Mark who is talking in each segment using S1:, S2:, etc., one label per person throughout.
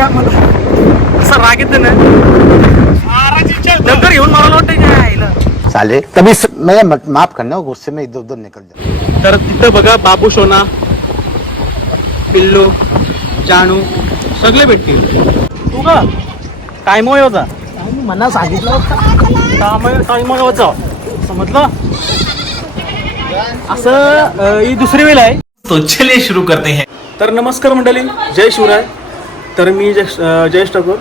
S1: आम्हाला. असं राग येते ना. नंतर घेऊन मला वाटतं की आईला
S2: साले तभी स- मैं मत- माफ करना गुस्से में इधर उधर निकल जाता
S1: तर तिथं बघा बाबू सोना पिल्लू जानू सगळे भेटतील. तू का? टाइम होता.
S3: मना सांगितलं होतं.
S1: टाइम होता. समजलं? असं ही दुसरी वेळ आहे.
S4: तो चलिए शुरू करते हैं।
S1: तर नमस्कार मंडळी जय शिवराय. तर मी जय जयेश ठाकूर.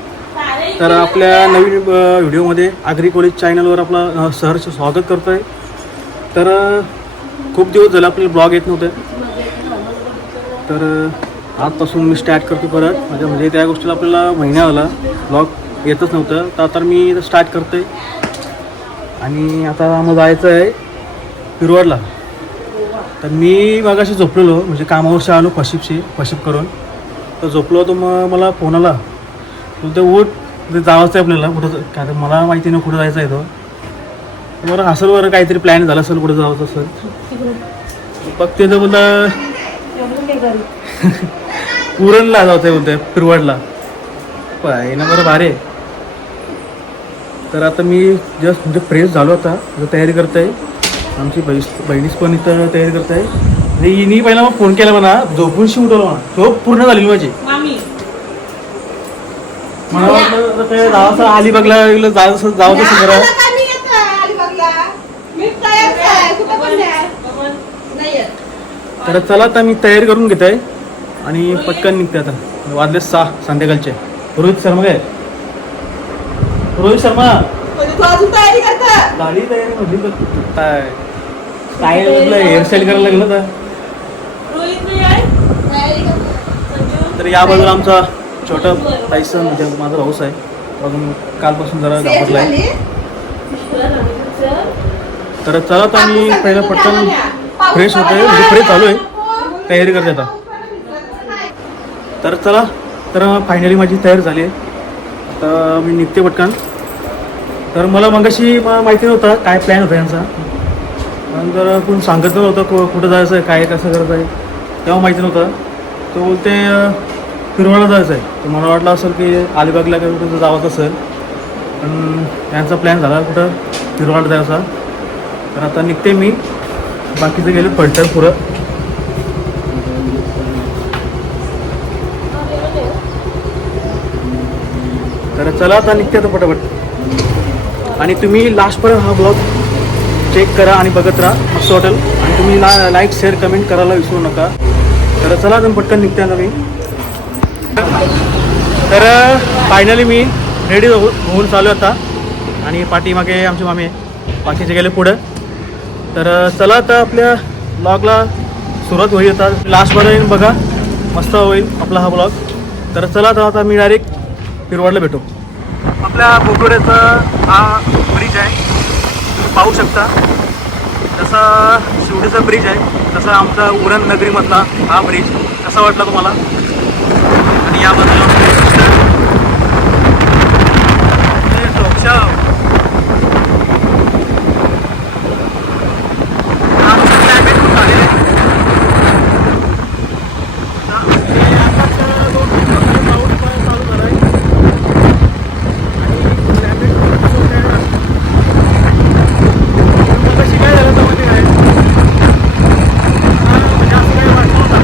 S1: तर आपल्या नवीन व्हिडिओमध्ये आगरी कॉलेज चॅनलवर आपला अं, सहर्ष स्वागत करतो आहे तर खूप दिवस झाले आपले ब्लॉग येत नव्हते. तर आजपासून मी स्टार्ट करतो परत. म्हणजे म्हणजे त्या गोष्टीला आपल्याला महिना आला. ब्लॉग येतच नव्हतं. तर आता मी स्टार्ट करतो आहे आणि आता मग जायचं आहे पिरवाडला तर मी मगाशी झोपलेलो. म्हणजे कामावरशी आलो पशिपशी पशिप करून. तर झोपलो होतो मग मला फोन आला ते उठ ते जावंच आहे आपल्याला कुठं काय तर मला माहिती नाही कुठं जायचं आहे तो. तर बरं असेल बरं काहीतरी प्लॅन झाला असेल कुठं जावं असेल. बघ ते तर बोलता उरणला जायचं आहे बोलते पिरवाडला पाय ना बरं भारे तर आता मी जस्ट म्हणजे फ्रेश झालो आता तयारी करत आहे आमची बहिणीस पण इथं तयारी करत आहे हिनी पहिला मग फोन केला म्हणा झोपूनशी उठवलं म्हणा. झोप पूर्ण झालेली माझी. मला वाटलं जावं अलिबागला गेलं जावं जावं तसं जरा तर चला आता मी तयारी करून घेत आहे आणि पटकन निघते आता. वाजले सहा संध्याकाळचे. रोहित शर्मा काय? रोहित शर्मा. झाली तयारी म्हणजे काय? काय हेअरस्टाईल करायला लागलं तर तर या बाजूला आमचा छोटा ताईसन म्हणजे माझा भाऊस आहे. अजून कालपासून जरा घाबरला आहे. तर चला तर मी पहिलं पटकन फ्रेश होतोय. म्हणजे फ्रेश चालू आहे. तयारी करते आता. तर चला तर फायनली माझी तयारी झाली आहे. आता मी निघते पटकन. तर मला मगाशी म- माहिती नव्हता काय प्लॅन होता यांचा. जर कोण सांगत नव्हतं कु कुठं जायचं आहे काय कसं करायचं आहे तेव्हा माहिती नव्हतं. तो बोलते फिरवायला जायचं आहे तर मला वाटलं असेल की अलिबागला काही कुठं जावंच असेल पण त्यांचा प्लॅन झाला कुठं फिरवायला जायचा. तर आता निघते मी. बाकीचं गेले पलटर पुरं. तर चला आता निघते आता पटापट. आणि तुम्ही लास्टपर्यंत हा ब्लॉग चेक करा आणि बघत राहा. मस्त हॉटेल आणि तुम्ही ला लाईक शेअर कमेंट करायला विसरू नका. तर चला अजून पटकन निघते ना मी. तर फायनली मी रेडी हो-, होऊन चालू आहे आता. आणि पाठीमागे आमचे मामे पाठीचे बाकीचे गेले पुढं. तर चला आता आपल्या ब्लॉगला सुरुवात होईल आता. लास्टपर्यंत बघा. मस्त होईल आपला हा ब्लॉग तर चला तर आता मी डायरेक्ट पिरवाडला भेटू. आपल्या बोगोड्याचा हा ब्रिज आहे. तुम्ही पाहू शकता. जसा शिवडीचा ब्रिज आहे तसा आमचा उरण नगरीमधला हा ब्रिज कसा वाटला तुम्हाला? आणि या बाजूला हे डोकशाव. आमचं climate खूप झालेलं आहे. आता हे आताच दोन दिवसापूर्वी पाऊस पडायला चालू झाला आहे. आणि climate खूप सुंदर आहे. पण मगाशी काय झालं होतं माहिती आहे काय? हा, म्हणजे असं काही वाटलं नव्हतं.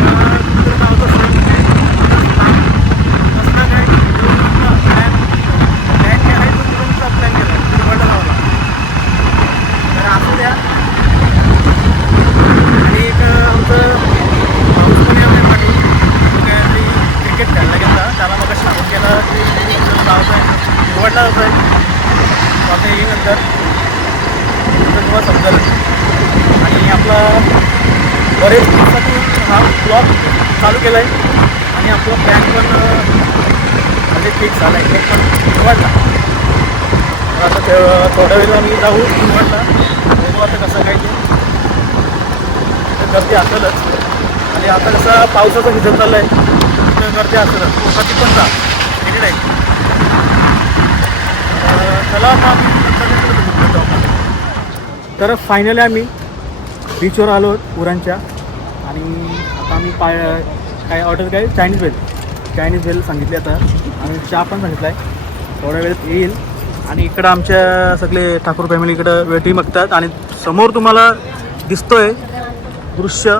S1: अं, कुठं जायचं असेल, कसलं काय, plan- plan केलाय, तो तुरंतचा plan केलाय, तिरुपतीला लावला. तर असू द्या. आणि एक आमचं पाऊस पण यावे पाटील तो काय ते क्रिकेट खेळायला गेला त्याला मग सांगून केला की जायचं उघडला निवडला आहे आता येईनंतर तुम्हाला समजेल. आणि आपला बरेच दिवसातून हा ब्लॉग चालू केला आहे आणि आपला प्लॅन पण म्हणजे फिक्स झाला आहे एक पण उघडला तर आता ते- थोड्या वेळेला आम्ही जाऊ उघडला बघू आता कसं काय ते. गर्दी असेलच. आणि आता कसं पावसाचा सीझन चालला आहे तर गर्दी असेलच. कोकणात पण जा. एनी टाईम चला मग आम्ही तर फायनली आम्ही बीचवर आलो उरणच्या. आणि आता आम्ही पाय काय ऑर्डर काय? चायनीज वेल चायनीज वेल सांगितली आता. आणि चहा पण सांगितला आहे थोड्या वेळेत येईल. आणि इकडं आमच्या सगळे ठाकूर फॅमिली इकडं वेटिंग बघतात. आणि समोर तुम्हाला दिसतोय दृश्य.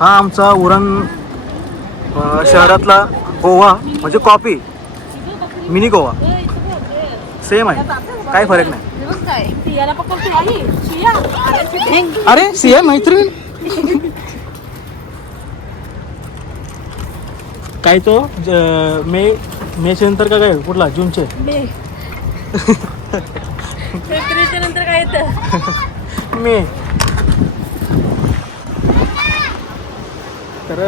S1: हा आमचा उरण शहरातला गोवा म्हणजे कॉपी मिनी गोवा. सेम आहे. काही फरक नाही. अरे सी मैत्रीण? काय तो? ज- मे मेच्या नंतर का काय? कुठला? जूनचे.
S4: नंतर काय येतं?
S1: मे. तर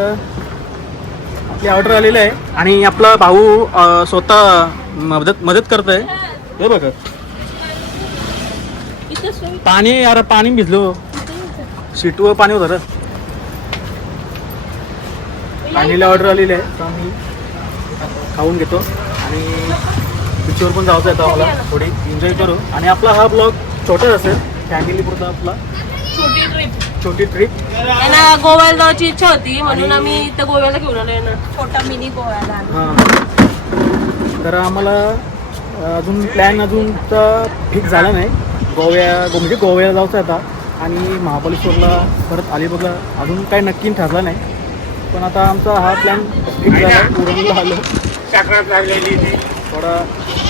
S1: आपली ऑर्डर आलेली आहे. आणि आपला भाऊ अ, स्वतः मदत मदत करत आहे हे बघ. पाणी अरे पाणी भिजलो. सीटवर पाणी होतं रे. पाणीला ऑर्डर आलेली आहे. तर आम्ही खाऊन घेतो. आणि बीचवर पण जायचं आहे आता आम्हाला. थोडी एन्जॉय करू. आणि आपला हा ब्लॉग छोटाच असेल. फॅमिली पुरता आपला.
S4: छोटी ट्रिप
S1: छोटी ट्रिप
S4: यांना गोव्याला जायची इच्छा होती. म्हणून आम्ही इथं गोव्याला घेऊन आलोय ना. छोटा मिनी गोव्याला
S1: हां. तर आम्हाला अजून प्लॅन अजून तर फिक्स झाला नाही. गोव्या गो- म्हणजे गोव्याला जायचं आहे आता. आणि महाबळेश्वरला परत अलिबागला अजून काही नक्की ठरला नाही. पण आता आमचा हा प्लॅन फिक्स झाला. उरणला आलो थोडा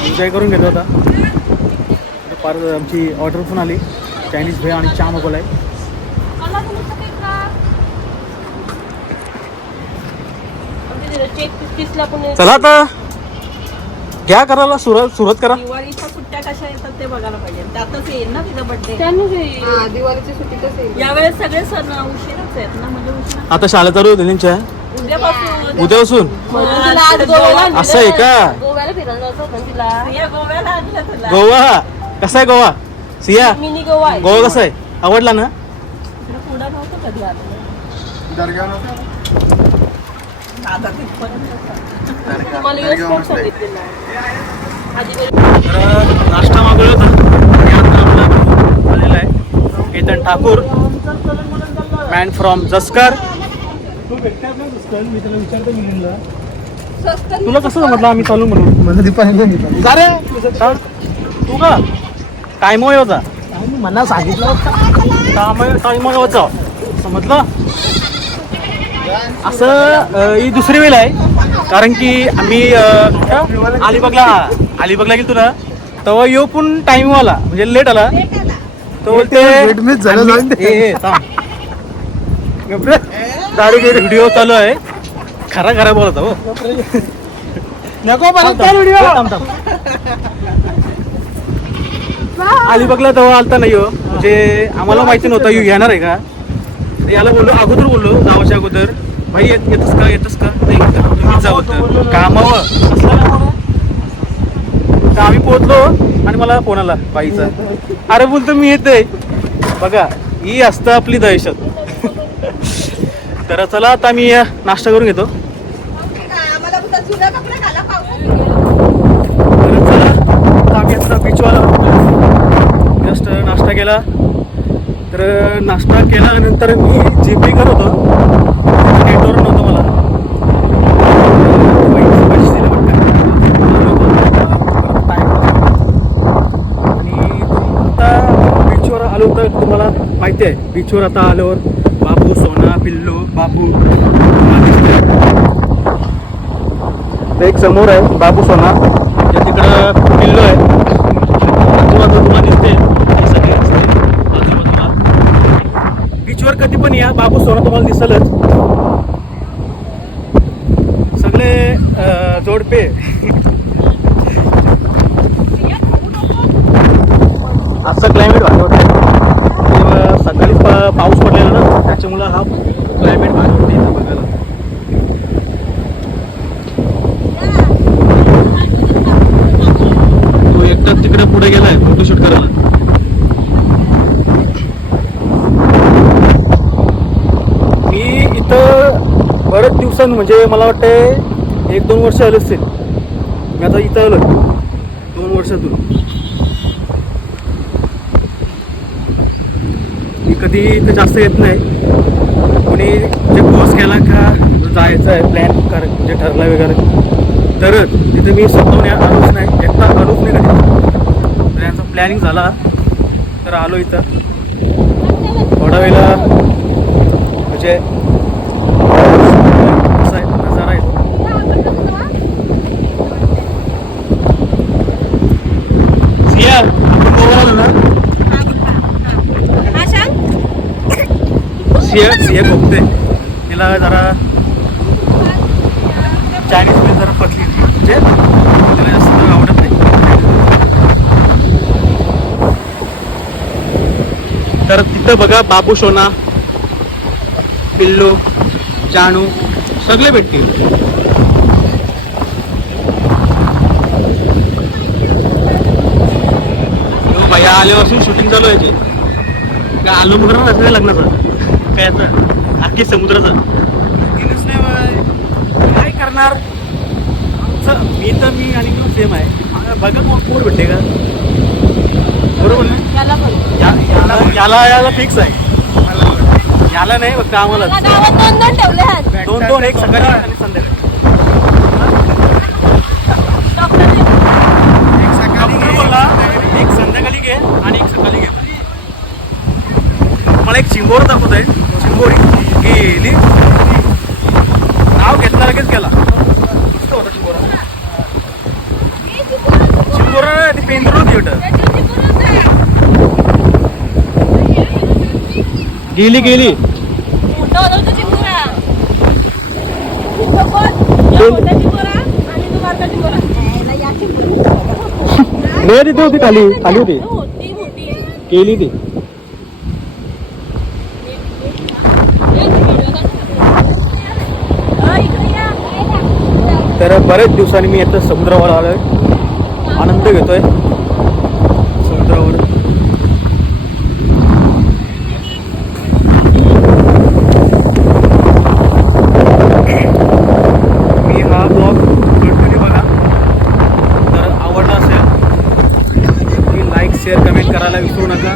S1: एन्जॉय करून घेतो आता. आता पार आमची ऑर्डर पण आली. चायनीज भेळ आणि चहा मागवला आहे चला आता. घ्या करायला सुरत सुरत करा.
S5: दिवाळीच्या सुट्ट्या कशा येतात ते बघायला पाहिजे. त्यातच येईल ना तिचा बर्थडे
S4: त्यानंच येईल.
S5: दिवाळीची सुट्टी कसं येईल. यावेळेस सगळे सण उशिराच आहेत ना? म्हणजे उशिरा
S1: आता शाळा चालू होते त्यांच्या.
S5: उद्यापासून.
S1: उद्यापासून?
S4: म्हणून तिला आज गोव्याला आणलं.
S1: असं आहे का?
S4: गोव्याला फिरायला जायचं होतं ना तिला.
S5: या गोव्याला आणलं तुला.
S1: गोवा? कसा आहे गोवा? सिया?
S4: मिनी गोवा आहे.
S1: गोवा कसा आहे? आवडला ना?
S5: तुला पुढं नव्हतं कधी आलं. आता
S1: तर नाश्ता मागवला होता आणि आता आपला भाऊ आलेला आहे केतन ठाकूर. मॅन फ्रॉम जसकर तुला कसं म्हटलं आम्ही चालू म्हणून?
S2: मला दीपाने
S1: जा रे. सांग. तू का? काय मोय होता?
S3: मला सांगितलं होतं.
S1: काय मग होता? समजलं? असं ही दुसरी वेळ आहे. कारण की आम्ही? अलिबागला अलिबागला गेलो ना तेव्हा येऊ पण टाइम आला म्हणजे लेट आला. तो ते
S2: Late miss झालं जाऊन दे.
S1: डायरेक्ट व्हिडिओ चालू आहे. खरा खरा बोलत हो. नको व्हिडिओ अलिबागला तेव्हा आलता नाही हो म्हणजे आम्हाला माहिती नव्हतं यू येणार आहे का? याला बोललो अगोदर बोललो जावाच्या अगोदर. भाई येत येतस का येतस का नाही तुम्ही जा होतं कामावं कसलं कामावं? तर आम्ही पोहोचलो आणि मला फोन आला बाईचा. अरे बोलतो मी येते बघा ही असतं आपली दहशत. तर चला आता मी नाश्ता करून घेतो. तर जस्ट नाश्ता केला. तर नाश्ता केल्यानंतर मी जीपी करत होतो. नेटवर्क नव्हतं मला. आणि आता बीचवर आलो तर तुम्हाला माहिती आहे. बीचवर आता आल्यावर बाबू सोना पिल्लो बाबू. ते एक समोर आहे बाबू सोना. त्या तिकडं पिल्लो आहे. तुम्हाला दिसते. सगळे दिसते. बीचवर कधी पण या. बाबू सोना तुम्हाला दिसलच सगळे अं, जोडपे आजचं क्लायमेट भारी वाटतं सकाळी पाऊस पडलेला ना त्याच्यामुळं हा क्लायमेट भारी वाटते इथं बघायला. तो एकटा तिकडे पुढे गेलाय फोटोशूट करायला. मी इथं बरेच दिवसांनी म्हणजे मला वाटते एक दोन वर्ष आले असतील. मी आता इथं आलो दोन वर्षातून. मी कधी इथं जास्त येत नाही. कोणी जे कोर्स केला का जायचं आहे प्लॅन कर म्हणजे ठरला वगैरे. तरच तिथे मी स्वतःहून या- आलोच नाही एकटा आलोच नाही कधी तर यांचा प्लॅनिंग झाला. तर आलो इथं. थोडा वेळेला म्हणजे असा आहे नजारा आहे तो. सिया, आपण गोवाला आलो ना
S4: हा सांग
S1: सिया सिया खोकते तिला जरा चायनीजमध्ये जरा पटली म्हणजे तिला जास्त आवडत नाही. तर तिथं बघा बाबू सोना पिल्लू जाणू सगळे भेटतील. हो, भैया आल्यापासून शूटिंग चालू आहे ते. काय आलो मग असं लग्नाचं. काय याचं अख्खी समुद्राचं. तीनच नाही बाय. काय करणार? आमचं मी तर मी आणि तू सेम आहे. बघा मग कोण भेटते का? बरोबर ना?
S4: याला
S1: याला फिक्स आहे. याला नाही फक्त आम्हाला.
S4: दोन दोन ठेवले आहेत.
S1: दोन दोन एक सकाळी आणि संध्याकाळी. एक संध्याकाळी. घे आणि एक सकाळी घे. मला एक चिंबोर दाखवत आहे चिंबोरी गेली नाव घेतला लगेच गेला मस्त होता चिंबोरा चिंबोरा ती पेंदूर होती. गेली गेली. नाही तिथे होती खाली खाली होती
S4: आहे.
S1: गेली ती
S4: एक व्हिडिओ काढ. अ, इकडे या.
S1: तर बरेच दिवसांनी मी आता समुद्रावर आलो आहे आनंद घेतोय. आहे मी हा ब्लॉग कंटिन्यू बघा जर आवडला असेल की लाईक शेअर कमेंट करायला विसरू नका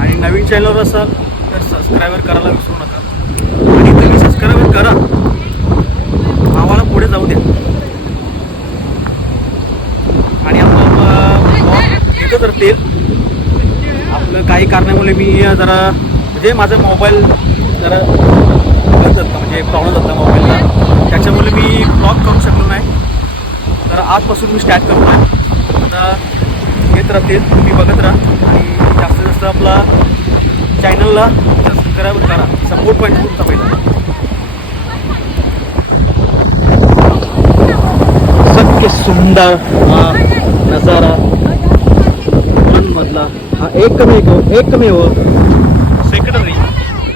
S1: आणि नवीन चॅनलवर असाल तर सबस्क्राईबर करायला विसरू नका आणि तुम्ही सबस्क्राईबर करा आम्हाला पुढे जाऊ द्या आणि आपलं येतच राहतील आपलं काही कारणामुळे मी जरा म्हणजे माझा मोबाईल जरा बंद झाला म्हणजे प्रॉब्लेम झाला मोबाईलला त्याच्यामुळे मी ब्लॉग करू शकलो नाही. तर आजपासून मी स्टार्ट करतो आहे आता येत राहतील तुम्ही बघत राहा. आणि जास्तीत जास्त आपला चॅनलला सबस्क्राईब करा. सपोर्ट पाहिजे तुमचा पहिला. सबके सुंदर हा नजारा मधला हा एकमेव एकमेव सेक्रेटरी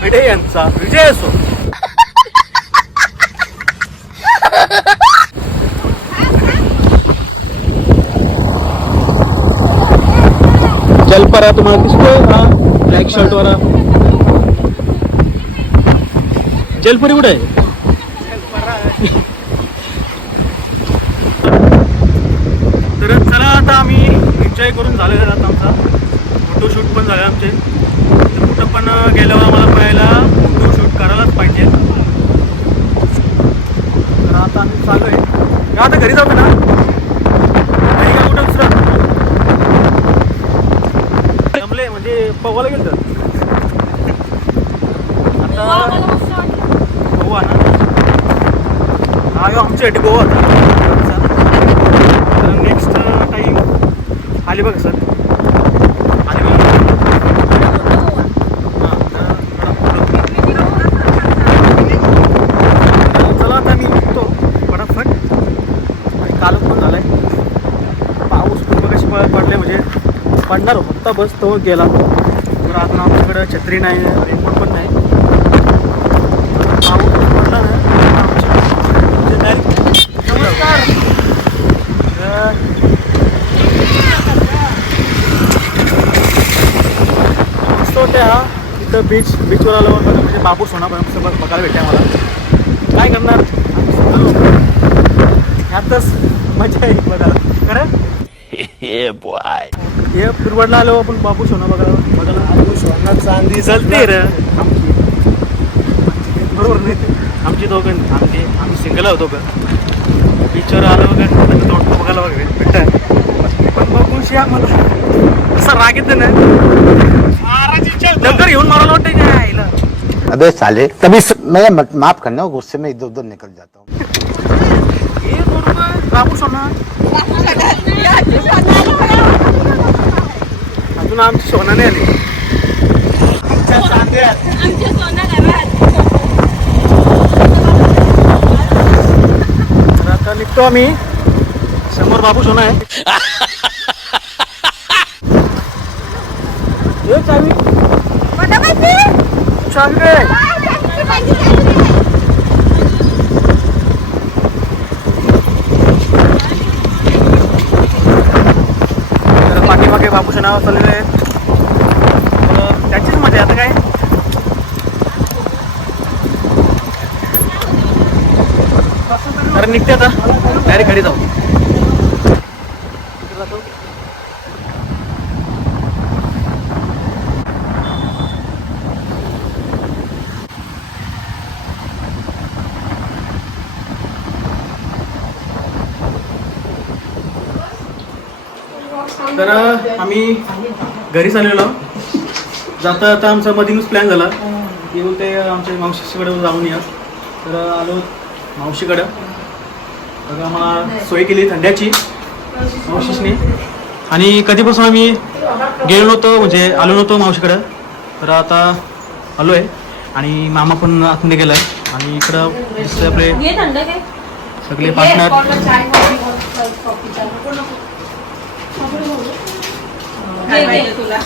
S1: भिडे यांचा विजय असो. जलपरा तुम्हाला दिसतोय? हा ब्लॅक शर्ट वाला. जलपरी कुठे आहे? तर चला आता आम्ही एन्जॉय करून झालेला आमचा. फोटोशूट पण झाले आमचे. कुठं पण गेल्यावर आम्हाला पाहायला फोटोशूट करायलाच पाहिजे. तर आता आम्ही चालू आहे. आता घरी जाऊ ना? घरी का कुठं दुसरं? जमले म्हणजे पवायला गेलं तर. आता. गोवा ना? हा आमच्यासाठी Goa next time Alibag sir Alibag हां तर इकडं पुढं. तर चला आता मी निघतो फटाफट आणि कालच पण झालाय पाऊस पूर्ण कशी पड पडले म्हणजे पडणार. फक्त बस तो गेला. तर अजून आमच्याकडं छत्री नाही रेनकोट पण नाही. पाऊस पडला होते हा इथं बीच बीचवर आल्यावर बघा म्हणजे बापू सोना पण आमचं बघायला भेटते मला काय करणार? ह्यातच मजा आहे बघायला. खरं? हे पिरवडला आलो आपण बापू सोना बघायला बघायला
S3: सोना चांदी
S1: चलते र बरोबर नाही ते? आमची दोघं आमची आम्ही सिंगल आहोत दोघं पिक्चर आलं वगैरे त्याचं तोंड बघायला वगैरे पण बघून आम्हाला असं राग येतं ना नंतर घेऊन मारायला वाटतं काय आईला
S2: अबे साले तभी स... मैं माफ करना गुस्से में इधर उधर निकल जाता हूँ
S1: हे बरोबर बापू सोना अजून आमची सोना नाही आली
S4: आमच्या सोना घरात
S1: तर आता निघतो आम्ही समोर बापू सोना आहे हे चावी चावी रे तर पाठीमागे बापूच्या नाव चाललेलं आहे. त्याचीच मजा आता काय? तर निघते आता. डायरेक्ट घरी जाऊ तर आम्ही घरी चाललेलो. जाता जाता आमचा मधीनच प्लॅन झाला. की ते आमच्या मावशीकडे जाऊन या. तर आलो मावशीकडं. बघा आम्हाला सोय केली थंड्याची मावशीसनी. आणि कधीपासून आम्ही गेलो नव्हतो म्हणजे आलो नव्हतो मावशीकडं. तर आता आलो आहे आणि मामा पण आतमध्ये गेला आहे आणि इकडं आपले सगळे पार्टनर
S4: तुला.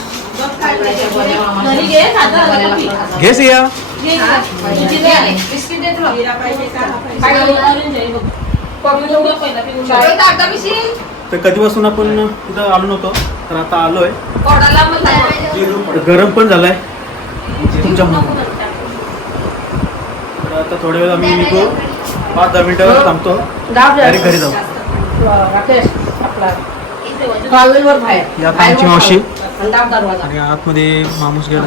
S4: काय ऑरेंज आहे बघ. कॉफी घेऊन घे घे.
S1: तर कधीपासून आपण तिथं आलो नव्हतो तर आता आलो आहे गरम पण झालाय. तुमच्या. तर आता थोड्या वेळ आम्ही निघू पाच दहा मिनिटं थांबतो. डायरेक्ट घरी जाऊ. आता आमची मावशी. आणि आतमध्ये माणूस गेला.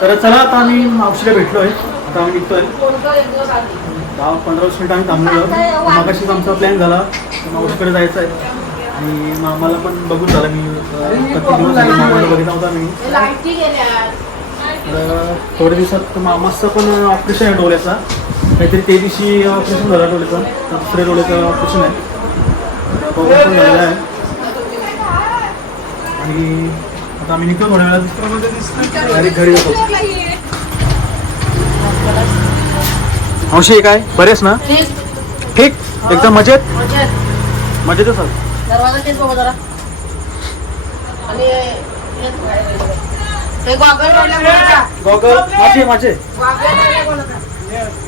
S1: तर चला आता आम्ही मावशीला भेटलोय. आता आम्ही निघतोय. दहा पंधरा वीस मिनिटं आम्ही थांबलेलो. मगाशीच आमचा प्लॅन झाला. मावशीकडे जायचं आहे आणि मामाला पण बघून झाला मी दिवस मामाला बघितला होता मी. थोड्या दिवसात मामाचं पण ऑपरेशन आहे डोळ्याचा. काहीतरी ते दिवशी ऑपरेशन झालं डोळ्याचं. तर दुसऱ्या डोळ्याचं ऑपरेशन आहे. पण झालेलं आहे. आणि आता आम्ही निघतो थोड्या वेळात. डायरेक्ट घरी जातो. मावशी काय? बरेच ना? ठीक? एकदम मजेत? मजेतच.
S6: दरवाजा तेच बघा जरा. आणि गॉगल
S1: माझे माझे?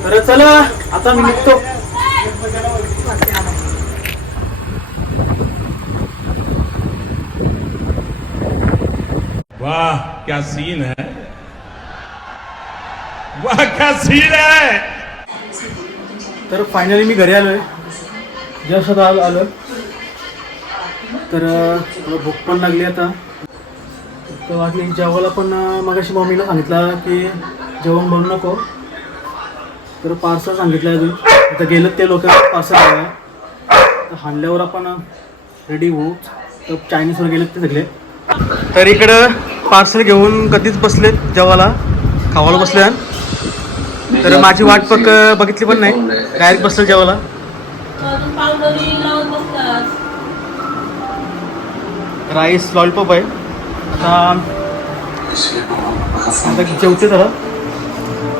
S1: तर चला आता मी निघतो.
S7: वाह क्या सीन है? वाह क्या सीन है?
S1: तर फायनली मी घरी आलोय. जस्ट आता आलो आलो तर भूक पण लागली आता. तर बाकी जेवायला पण मगाशी मम्मीला सांगितलं की जेवण बनवू नको. तर पार्सल सांगितलं अजून. आता गेलं ते लोक पार्सल आलं तर हाणल्यावर आपण रेडी होऊ. तर चायनीजवर गेलेत ते सगळे. तर इकडं पार्सल घेऊन कधीच बसलेत जेवायला. खावायला बसले तर माझी वाट बघ बघितली पण नाही. डायरेक्ट बसलं जेवायला. राईस लॉलीपॉप आहे. आता आता जेवते जरा.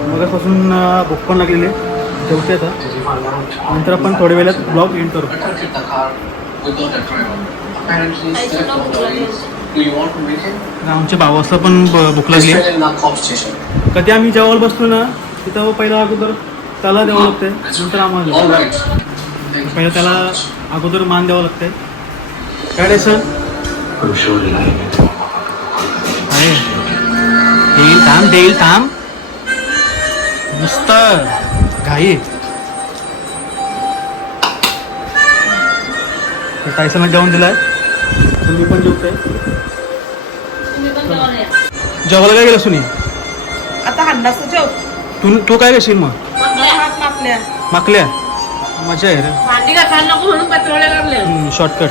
S1: मगापासून भूक पण लागलेली आहे. जेवते आता. नंतर आपण थोड्या वेळात ब्लॉग एंड करू. आमच्या भावासला पण ब- भूक लागली कधी आम्ही जेवायला बसलो ना तिथं हो पहिला अगोदर त्याला द्यावं लागते नंतर आम्हाला पहिला पहिलं त्याला अगोदर मान द्यावं लागते काय रे सर? अरे देईल थांब देईल थांब. नुसतं घाई. टायसनला जेवण दिलाय. तर मी पण जेवतोय?
S6: तुम्ही पण जेवण या.
S1: जेवायला काय गेलं सुनी?
S4: आता जेव.
S1: तू तू काय घेशील मग? माकल्या? मजा आहे रे.
S6: भांडी नको म्हणून
S1: शॉर्टकट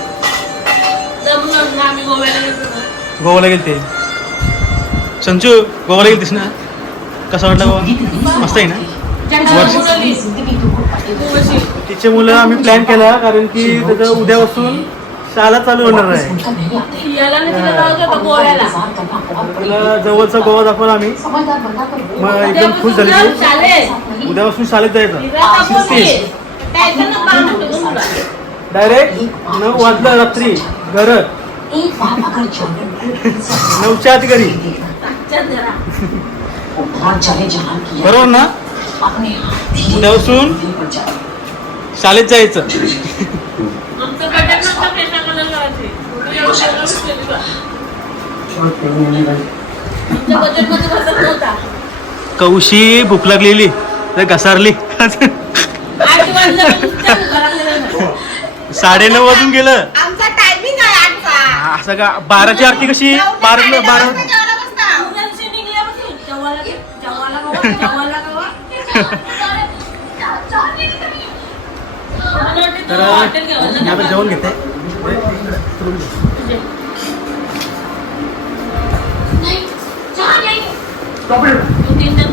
S6: आम्ही गोव्याला गेलो.
S1: गोवाला गेलते. संचू गोवाला गेलतीस ना? कसा वाटला गोवा? मस्त आहे ना? तिचे मुलं आम्ही प्लॅन केला कारण की त्याचं उद्यापासून शाळा चालू होणार आहे.
S6: तुला
S1: जवळचा गोवा दाखवला आम्ही. मग एकदम खुश झाली ती. उद्यापासून शाळेत जायचं. डायरेक्ट नऊ वाजता रात्री घर. नऊच्या आत घरी. बरोबर ना? उद्यापासून शाळेत जायचं. कौशी भूक लागलेली. तर घसारली.
S6: घरात गेलं.
S1: साडेनऊ वाजून गेलं. असं का बाराची आरती कशी? बारा बारा तर मी आता जेवण घेते.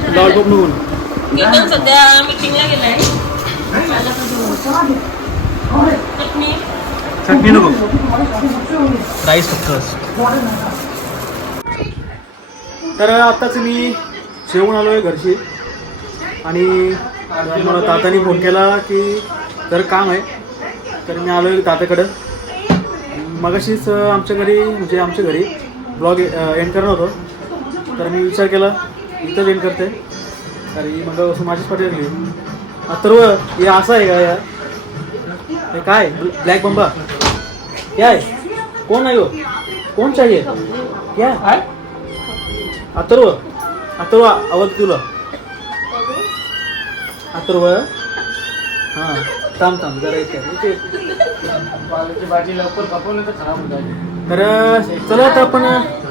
S6: मी पण सध्या मीटिंगला गेलाय मला पण जेवण. चटणी.
S1: चटणी नको. राईस फक्त तर आत्ताच मी जेवून आलो आहे घरची आणि मला तात्याने फोन केला की जर काम आहे. तर मी आलो आहे तात्याकडं. मगाशीच आमच्या घरी म्हणजे आमच्या घरी ब्लॉग एंड करणार होतो. तर मी विचार केला इथंच एंड करते. तरी मग माझीच पाठी लागली अथर्व हे असं आहे का या? हे काय? ब्लॅक बंबा. काय कोण आहे है? कोण चाहिए क्या अथर्व अथर्व आवाज तुला. अथर्व. हां थांब थांब जरा इथे. इथे.
S3: भाजी लवकर कापून तर खराब होत
S1: तर चला आता आपण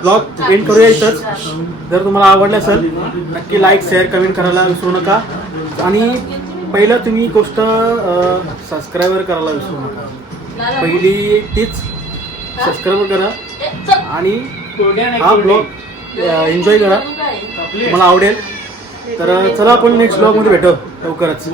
S1: ब्लॉग एंड करूया इथंच. जर तुम्हाला आवडलं असेल नक्की लाईक शेअर कमेंट करायला विसरू नका. आणि पहिलं तुम्ही गोष्ट सबस्क्राईबर करायला विसरू नका. पहिली तीच सबस्क्राईब करा. आणि हा ब्लॉग एन्जॉय करा. तुम्हाला आवडेल. तर चला आपण नेक्स्ट ब्लॉगमध्ये भेटू लवकरच.